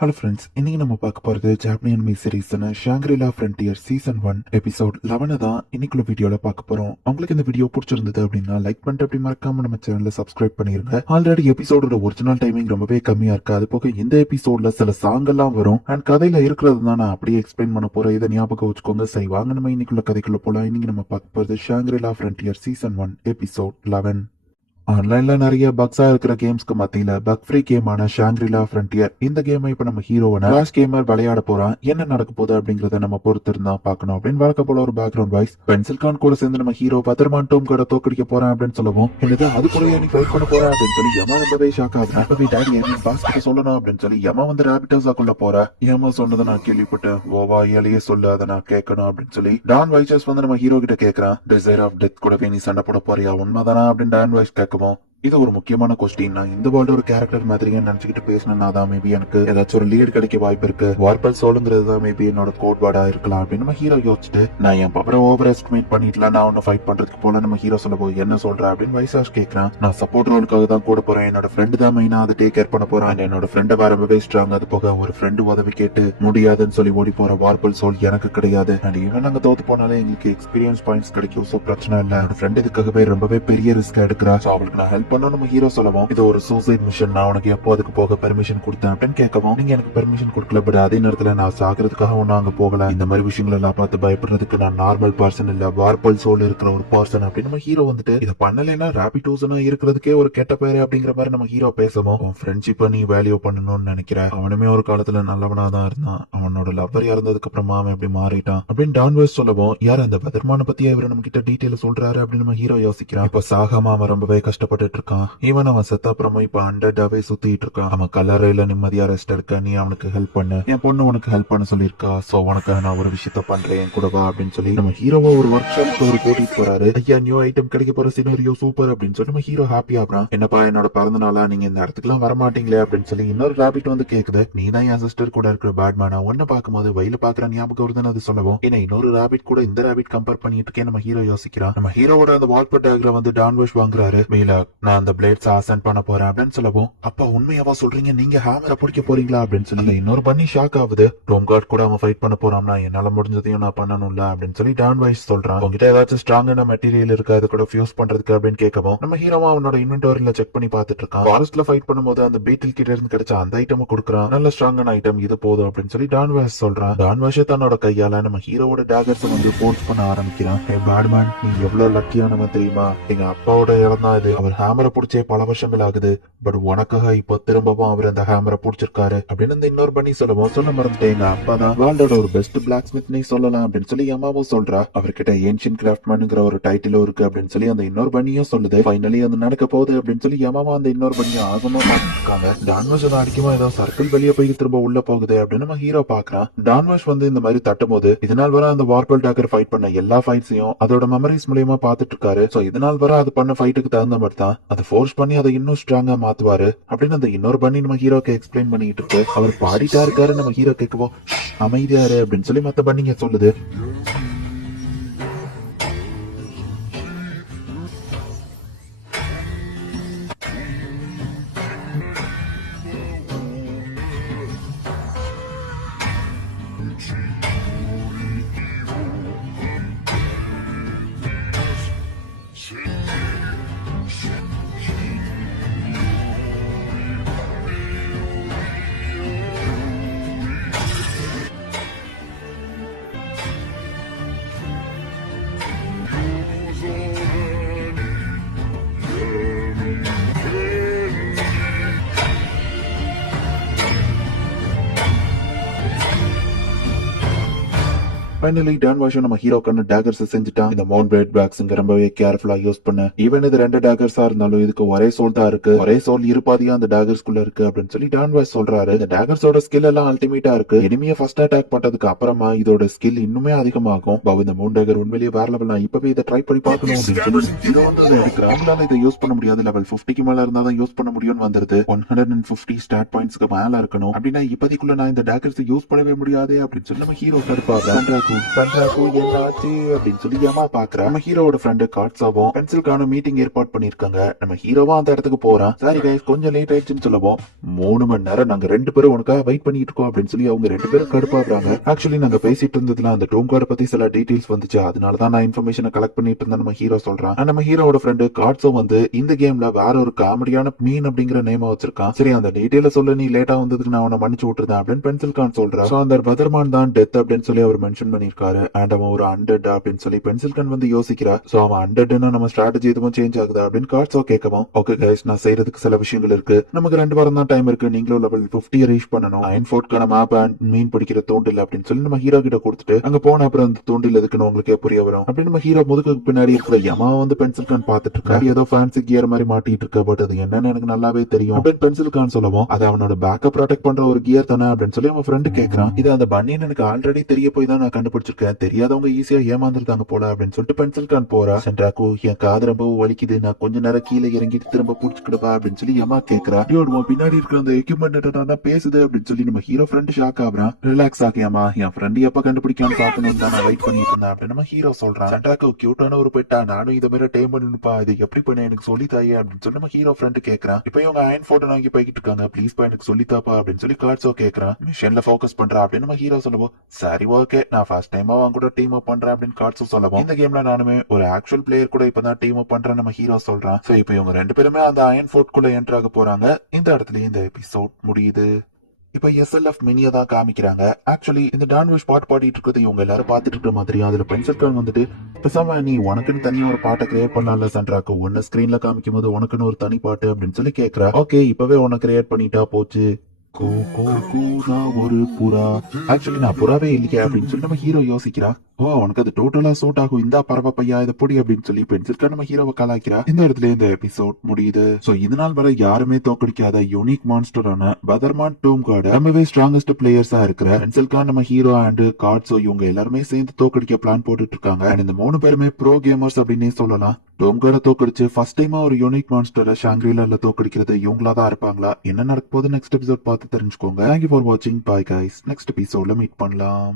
Hello friends, இன்னைக்கு நம்ம பார்க்க போறது ஜாப்பனீஸ் அனிமி சீரிஸான ஷாங்க்ரி-லா ஃப்ரண்டியர் சீசன் 1 எபிசோட் 11 தான் இன்னைக்குள்ள வீடியோல பார்க்க போறோம். உங்களுக்கு இந்த வீடியோ பிடிச்சிருந்தது அப்படின்னா லைக் பண்ணிட்டு அப்படி மறக்காம நம்ம சேனலை சப்ஸ்கிரைப் பண்ணிருங்க. ஆல்ரெடி எபிசோடோட ஒரிஜினல் டைமிங் ரொம்பவே கம்மியா இருக்கு. அது போக இந்த எபிசோட்ல சில சாங் எல்லாம் வரும் அண்ட் கதையில இருக்கிறது தான் நான் அப்படியே எக்ஸ்பிளைன் பண்ண போறேன். இதை ஞாபகம் வச்சுக்கோங்க. சரி, வாங்க நம்ம இன்னைக்குள்ள கதைக்குள்ள போலாம். இன்னைக்கு நம்ம பார்க்க போறது ஷாங்க்ரி-லா ஃப்ரண்டியர் சீசன் 1 எபிசோட் 11. ஆன்லைன்ல நிறைய பக்ஸா இருக்கிற கேம்ஸ்க்கு மத்தியில பக் ஃப்ரீ கேமான ஷாங்க்ரி-லா ஃப்ரண்டியர் இந்த கேமை இப்ப நம்ம ஹீரோவன கிளாஸ் கேமர் விளையாட போறான். என்ன நடக்க போகுது அப்படிங்கறத நம்ம பொறுத்து இருந்தா பாக்கணும் அப்படின்னு வழக்க போல ஒரு பேக்ரவுண்ட் வாய்ஸ். பென்சில் கான் கூட சேர்ந்து நம்ம ஹீரோ பத்திரமான் டோம் கூட தோக்கடிக்க போறான் அப்படின்னு சொல்லவும், என்னது அது கூட எனக்கு வெயிட் பண்ண போறேன் அப்படின்னு சொல்லி யமா ரொம்பவே ஷாக் ஆகுது. அப்பவே டாடி பாஸ் கிட்ட சொல்லணும் அப்படின்னு சொல்லி யமா வந்து ராபிட்டர்ஸாக்குள்ள போற. யமா சொன்னதை நான் கேள்விப்பட்டு ஓவா ஏழையே சொல்லு, அதை நான் கேட்கணும் அப்படின்னு சொல்லி டான் வைச்சஸ் வந்து நம்ம ஹீரோ கிட்ட கேட்கறான். டிசைர் ஆஃப் டெத் கூடவே நீ சண்டை போட போறியா, உண்மைதானா அப்படின்னு டான் வைஸ் கேட்கவும், இது ஒரு முக்கியமான கொஸ்டின். நான் இந்த வேர்ல்டு ஒரு கேரக்டர் மாதிரியே நினைச்சுக்கிட்டு பேசினா தான் மேபி எனக்கு ஏதாச்சும் ஒரு லீட் கிடைக்க வாய்ப்பு இருக்கு. வார்பல் சோலுங்கிறது தான் மேபி என்னோட கோட் வேர்டா இருக்கலாம் அப்படின்னு நம்ம ஹீரோ யோசிச்சுட்டு, நான் என் பவரை ஓவர் எஸ்டிமேட் பண்ணிட்டுலாம் நான் ஒன்னு ஃபைட் பண்றதுக்கு போல நம்ம ஹீரோ சொல்ல போய் என்ன சொல்ற அப்படின்னு வைசாஷ் கேட்கறான். நான் சப்போர்ட் ரோலுக்காக தான் கூட போறேன். என்னோட ஃப்ரெண்டு தான் மெயினா அதை டேக் கேர் பண்ண போறேன். என்னோட ஃப்ரெண்டை வேற ரொம்பவே ஸ்ட்ராங். அது போக ஒரு ஃப்ரெண்டு உதவி கேட்டு முடியாதுன்னு சொல்லி ஓடி போற வார்பல் சோல் எனக்கு கிடையாது. அண்ட் ஈவன் நாங்க தோத்து போனாலே எங்களுக்கு எக்ஸ்பீரியன்ஸ் பாயிண்ட்ஸ் கிடைக்கும். சோ பிரச்சனை இல்ல. என்னோட ஃப்ரெண்ட் இதுக்காகவே ரொம்பவே பெரிய ரிஸ்க் எடுக்கிறா. சோ அவளுக்கு நான் ஹெல்ப் பண்ணணும் நம்ம ஹீரோ சொல்லவும், இது ஒரு சூசைட் மிஷன். நான் உனக்கு எப்போ அதுக்கு போக பெர்மிஷன் கொடுத்தேன் அப்படின்னு கேட்கவும், நீங்க எனக்கு பெர்மிஷன் கொடுக்கல, பட் அதே நேரத்துல நான் சாகிறதுக்காக ஒன்னும் அங்க போகல. இந்த மாதிரி விஷயங்கள் எல்லாம் பார்த்து பயப்படுறதுக்கு நான் நார்மல் பர்சன் இல்ல, வார்பல் சோல் இருக்கிற ஒரு பர்சன் அப்படின்னு நம்ம ஹீரோ வந்துட்டு, இதை பண்ணலைன்னா ராபிட்டோசனா இருக்கிறதுக்கே ஒரு கெட்ட பேரு அப்படிங்கிற மாதிரி நம்ம ஹீரோ பேசவும், ஃப்ரெண்ட்ஷிப்பை நீ வேல்யூ பண்ணணும்னு நினைக்கிறேன். அவனுமே ஒரு காலத்துல நல்லவனா தான் இருந்தான். அவனோட லவ்வர் இறந்ததுக்கு அப்புறமா அவன் எப்படி மாறிட்டான் அப்படின்னு டான்வர்ஸ் சொல்லவும், யார் அந்த பதர்மான பத்தி இவர் நம்ம கிட்ட டீட்டெயில் சொல்றாரு அப்படின்னு நம்ம ஹீரோ யோசிக்கிறான். இப்ப சாகாம அவன் ரொம்பவே கஷ்டப்பட்டு இருக்கான். ஈவன் அவன் செத்த அப்புறமா இப்ப அண்டர்டாவே சுத்திட்டு இருக்கான். அவன் கல்லறையில நிம்மதியா ரெஸ்ட் எடுக்க நீ அவனுக்கு ஹெல்ப் பண்ணு, என் பொண்ணு உனக்கு ஹெல்ப் பண்ண சொல்லிருக்கா. சோ உனக்கு நான் ஒரு விஷயத்த பண்றேன், என் கூட வா அப்படின்னு சொல்லி நம்ம ஹீரோவா ஒரு ஒர்க் ஷாப்க்கு ஒரு கூட்டிட்டு போறாரு. ஐயா, நியூ ஐட்டம் கிடைக்க போற சினரியோ சூப்பர் அப்படின்னு சொல்லி நம்ம ஹீரோ ஹாப்பி ஆகுறான். என்னப்பா என்னோட பிறந்த நாளா, நீங்க இந்த இடத்துக்குலாம் வரமாட்டீங்களே அப்படின்னு சொல்லி இன்னொரு ராபிட் வந்து கேக்குது. நீ தான் என் சிஸ்டர் கூட இருக்கிற பேட்மேனா, ஒன்னு பாக்கும்போது வயல பாக்குற ஞாபகம் வருதுன்னு அது சொல்லவும், ஏன்னா இன்னொரு ராபிட் கூட இந்த ராபிட் கம்பேர் பண்ணிட்டு இருக்கேன் நம்ம ஹீரோ யோசிக்கிறான். நம்ம ஹீரோவோட அந்த வால்பர் டேக்ல வந்து டான்வர்ஸ் வாங்குறாரு. மீலா, நான் அந்த பிளேட்ஸ் அசென்ட் பண்ண போறேன் அப்படின்னு சொல்லவும், அப்பா உண்மையாவா சொல்றீங்க, நீங்க ஹேமரை பிடிக்க போறீங்களா அப்படின்னு சொல்லி இன்னொரு பண்ணி ஷாக் ஆகுது. டோம் கார்ட் கூட அவன் ஃபைட் பண்ண போறான்னா என்னால முடிஞ்சதையும் நான் பண்ணணும்ல அப்படின்னு சொல்லி டான் வைஸ் சொல்றான். உங்ககிட்ட ஏதாச்சும் ஸ்ட்ராங்கான மெட்டீரியல் இருக்கு அது கூட ஃபியூஸ் பண்றதுக்கு அப்படின்னு கேட்கவும், நம்ம ஹீரோவா அவனோட இன்வென்டரியில செக் பண்ணி பார்த்துட்டு இருக்கான். ஃபாரஸ்ட்ல ஃபைட் பண்ணும்போது அந்த பீட்டில் கிட்ட இருந்து கிடைச்ச அந்த ஐட்டமும் கொடுக்குறான். நல்ல ஸ்ட்ராங்கான ஐட்டம், இது போதும் அப்படின்னு சொல்லி டான் வைஸ் சொல்றான். டான் வைஸ் தன்னோட கையால நம்ம ஹீரோவோட டேகர்ஸ் வந்து ஃபோர்ஸ் பண்ண ஆரம்பிக்கிறான். பேட்மேன், நீ எவ்வளவு லக்கியானவன் தெரியுமா? எங்க அப்பாவோட இறந்தா இது. அவர் ஹேமரை பிடிச்சே பல வருஷங்கள் ஆகுது. பட் உனக்காக இப்போ திரும்பவும் அவர் அந்த ஹேமரை புடிச்சிருக்காரு அப்படின்னு இந்த இன்னொரு பண்ணி சொல்லவும், சொல்ல மறந்துட்டேன், எங்க அப்பா தான் வேர்ல்டோட ஒரு பெஸ்ட் பிளாக் ஸ்மித்னே சொல்லலாம் அப்படின்னு சொல்லி அம்மாவும் சொல்றா. அவர்கிட்ட ஏன்ஷியன் கிராஃப்ட்மேனுங்கிற ஒரு டைட்டிலும் இருக்கு அப்படின்னு சொல்லி அந்த இன்னொரு பண்ணியும் சொல்லுது. ஃபைனலி அது நடக்க போகுது அப்படின்னு சொல்லி அம்மாவும் அந்த இன்னொரு பண்ணியும் ஆகமா மாட்டிருக்காங்க. டான்வாஷ் அதை அடிக்குமா ஏதோ சர்க்கிள் வெளியே போய் திரும்ப உள்ள போகுது அப்படின்னு நம்ம ஹீரோ பாக்குறான். டான்வாஷ் வந்து இந்த மாதிரி தட்டும் போது இதனால் வர அந்த வார்பல் டாக்கர் ஃபைட் பண்ண எல்லா ஃபைட்ஸையும் அதோட மெமரிஸ் மூலியமா பாத்துட்டு இருக்காரு. சோ இதனால் வர அது பண்ண ஃபைட்டுக்கு தகுந்த மாதிரி தான் அதை ஃபோர்ஸ் பண்ணி அதை இன்னும் ஸ்ட்ராங்கா மாத்துவாரு அப்படின்னு அந்த இன்னொரு பண்ணி நம்ம ஹீரோக்கு எக்ஸ்பிளைன் பண்ணிட்டு இருக்கு. அவர் பாடிட்டா இருக்காரு. நம்ம ஹீரோ கேட்கவோ, அமைதியாரு அப்படின்னு சொல்லி மத்த பண்ணிங்க சொல்லுது. ஃபைனலி டான்வாஷும் நம்ம ஹீரோக்கான டேகர்ஸ் செஞ்சுட்டான். இந்த மவுண்ட் பிளேட் பேக்ஸ் ரொம்பவே கேர்ஃபுல்லா யூஸ் பண்ண. ஈவன் இது 2 டேகர்ஸா இருந்தாலும் இதுக்கு ஒரே சோல் தான் இருக்கு. ஒரே சோல் இருப்பாதியா அந்த டேகர்ஸ்குள்ள இருக்கு அப்படின்னு சொல்லி டான்வாஷ் சொல்றாரு. இந்த டேகர்ஸோட ஸ்கில் எல்லாம் அல்டிமேட்டா இருக்கு. எனிமியை ஃபர்ஸ்ட் அட்டாக் பண்ணதுக்கு அப்புறமா இதோட ஸ்கில் இன்னுமே அதிகமாகும். இந்த மவுண்ட் டேகர் உண்மையிலேயே வேற லெவல். நான் இப்பவே இதை ட்ரை பண்ணி பார்க்கணும் அப்படின்னு சொல்லி இதை வந்து அதை எடுக்கிறேன். அவங்களால இதை யூஸ் பண்ண முடியாது. லெவல் 50க்கு மேல இருந்தா தான் யூஸ் பண்ண முடியும்னு வந்துருது. 150 ஸ்டாட் பாயிண்ட்ஸ்க்கு மேல இருக்கணும் அப்படின்னா இப்போதைக்குள்ள நான் இந்த டேகர்ஸ் யூஸ் பண்ணவே முடியாது அப்படின்னு சொல்லி நம்ம ஹீரோ கடுப்பாக சந்திராக்கு என்னாச்சு அப்படின்னு சொல்லி ஏமா பாக்குறா. நம்ம ஹீரோவோட ஃப்ரெண்டு காட்ஸாவும் பென்சிலுக்கான மீட்டிங் ஏற்பாடு பண்ணிருக்காங்க. நம்ம ஹீரோவா அந்த இடத்துக்கு போறான். சாரி கைஸ் கொஞ்சம் லேட் ஆயிடுச்சுன்னு சொல்லவும் 3 மணி நேரம் நாங்க 2 பேரும் உனக்காக வெயிட் பண்ணிட்டு இருக்கோம் அப்படின்னு சொல்லி அவங்க 2 பேரும் கடுப்பாடுறாங்க. ஆக்சுவலி நாங்க பேசிட்டு இருந்ததுல அந்த டோம் கார்டை பத்தி சில டீடைல்ஸ் வந்துச்சு, அதனாலதான் நான் இன்ஃபர்மேஷனை கலெக்ட் பண்ணிட்டு இருந்தேன் நம்ம ஹீரோ சொல்றான். நம்ம ஹீரோவோட ஃப்ரெண்டு காட்ஸும் வந்து இந்த கேம்ல வேற ஒரு காமெடியான மீன் அப்படிங்கிற நேம் வச்சிருக்கான். சரி அந்த டீடைல சொல்ல நீ லேட்டா வந்ததுக்கு நான் அவனை மன்னிச்சு விட்டுருந்தேன் அப்படின்னு பென்சில் கான் சொல்றான். சோ அந்த பதர்மான் தான் டெத் அப்படின்னு சொல்லி அவர் மென்ஷன் பண்ணிருக்காரு. அண்ட் அவன் ஒரு அண்டட் அப்படின்னு சொல்லி பென்சில் கான் வந்து யோசிக்கிறா. சோ அவன் அண்டட்னா நம்ம ஸ்ட்ராட்டஜி எதுவும் சேஞ்ச் ஆகுதா அப்படின்னு கார்ட்ஸோ கேட்கவும், ஓகே கைஸ் நான் செய்யறதுக்கு சில விஷயங்கள் இருக்கு, நமக்கு 2 வாரம் தான் டைம் இருக்கு, நீங்களும் லெவல் 50 ரீச் பண்ணணும், அயன் ஃபோர்ட்கான மேப் அண்ட் மீன் பிடிக்கிற தூண்டில் அப்படின்னு சொல்லி நம்ம ஹீரோ கிட்ட கொடுத்துட்டு அங்க போன அப்புறம் அந்த தூண்டில் எதுக்குன்னு உங்களுக்கு புரிய வரும் அப்படின்னு நம்ம ஹீரோ முதுகுக்கு பின்னாடி இருக்கிற யமா வந்து பென்சில் கான் பாத்துட்டு இருக்கா. ஏதோ ஃபேன்சி கியர் மாதிரி மாட்டிட்டு இருக்க, பட் அது என்னன்னு எனக்கு நல்லாவே தெரியும் அப்படின்னு பென்சில் கான் சொல்லவும், அது அவனோட பேக்கப் ப்ரொடெக்ட் பண்ற ஒரு கியர் தானே அப்படின்னு சொல்லி அவன் ஃப்ரெண்டு கேட்கறான். இது அந்த பன்னின்னு எனக்கு ஆல்ரெடி தெரிய போய் தான் நான் கண்டுபிடிச்சிருக்கேன், தெரியாதவங்க ஈஸியா ஏமாந்துருந்தாங்க போல அப்படின்னு சொல்லிட்டு பென்சில் கான் போறா. சென்ட்ராக்கு என் காது ரொம்ப வலிக்குது, நான் கொஞ்ச நேரம் கீழே இறங்கிட்டு திரும்ப புடிச்சுக்கிடுவா அப்படின்னு சொல்லி யமா கேட்கறா. பின்னாடி இருக்கிற அந்த எக்யூப்மெண்ட் பேசுது அப்படின்னு சொல்லி நம்ம ஹீரோ ஃப்ரெண்ட் ஷாக் ஆகுறான். ரிலாக்ஸ் ஆகியாமா, என் ஃப்ரெண்ட் எப்ப கண்டுபிடிக்காம சாப்பிடணும் தான் நான் வெயிட் பண்ணிட்டு இருந்தேன் அப்படின்னு நம்ம ஹீரோ சொல்றான். சென்ட்ராக்கு கியூட்டான ஒரு பெட்டா, நானும் இதை மாதிரி டைம் பண்ணிப்பா, இது எப்படி பண்ண எனக்கு சொல்லி தாயே அப்படின்னு சொல்லி நம்ம ஹீரோ ஃப்ரெண்ட் கேட்கறான். இப்போ இவங்க அயன் போட்டோ வாங்கி போய்கிட்டு இருக்காங்க, ப்ளீஸ் பா எனக்கு சொல்லித்தாப்பா அப்படின்னு சொல்லி கார்ட்ஸோ கேட்கறான். மிஷன்ல ஃபோக்கஸ் பண்றா அப்படின்னு நம்ம ஹீரோ சொல்லவும், சரி ஓகே நான் ஃபர்ஸ்ட் டைமா அவங்க கூட டீம் அப் பண்றேன் அப்படின்னு கார்ட்ஸோ சொல்லவும், இந்த கேம்ல நானுமே ஒரு ஆக்சுவல் பிளேயர் கூட இப்பதான் டீம் அப் பண்றேன் நம்ம ஹீரோ சொல்றான். சோ இப்போ இவங்க 2 பேருமே அந்த அயன் ஃபோர்ட் குள்ள என்டர் ஆக போறாங்க. இந்த இடத்துல இந்த எபிசோட் முடியுது. இப்ப SLF மினியை தான் காமிக்கிறாங்க. ஆக்சுவலி இந்த டான்விஷ் பாட்டு பாடிட்டு இருக்கிறது இவங்க எல்லாரும் பாத்துட்டு இருக்கிற மாதிரி. அதுல பென்சில் கான் வந்துட்டு, பேசாம நீ உனக்குன்னு தனியா ஒரு பாட்டை கிரியேட் பண்ணலாம்ல சன்ட்ராக்கு, ஒன்னு ஸ்கிரீன்ல காமிக்கும் போது உனக்குன்னு ஒரு தனி பாட்டு அப்படின்னு சொல்லி கேக்குறா. ஓகே இப்பவே உன்னை கிரியேட் பண்ணிட்டா போச்சு, கூ கூ கூ நான் ஒரு புறா, ஆக்சுவலி நான் புறாவே இல்லையா அப்படின்னு சொல்லி நம்ம ஹீரோ யோசிக்கிறா. ஓ உனக்கு அது டோட்டலா சூட் ஆகும், இந்தா பரவ பையா இதை பொடி அப்படின்னு சொல்லி பென்சில் நம்ம ஹீரோவை கலாய்க்கிறா. இந்த இடத்துல இந்த எபிசோட் முடியுது. சோ இதனால் வரை யாருமே தோக்கடிக்காத யூனிக் மான்ஸ்டரான பதர்மான் டோம் கார்டு ரொம்பவே ஸ்ட்ராங்கஸ்ட் பிளேயர்ஸா இருக்கிற பென்சில் கான் நம்ம ஹீரோ அண்ட் கார்ட்ஸோ இவங்க எல்லாருமே சேர்ந்து தோக்கடிக்க பிளான் போட்டுட்டு இருக்காங்க. அண்ட் இந்த 3 பேருமே ப்ரோ கேமர்ஸ் அப்படின்னே சொல்லலாம். டோம் கார்டை தோக்கடிச்சு ஃபர்ஸ்ட் டைமா ஒரு யூனிக் மான்ஸ்டரை ஷாங்க்ரிலால தோக்கடிக்கிறது இவங்களா தான் இருப்பாங்களா? என்ன நடக்க போகுது நெக்ஸ்ட் எபிசோட் பார்த்து தெரிஞ்சுக்கோங்க. தேங்க்யூ ஃபார் வாட்சிங், பை கைஸ், நெக்ஸ்ட் எபிசோட்ல மீட் பண்ணலாம்.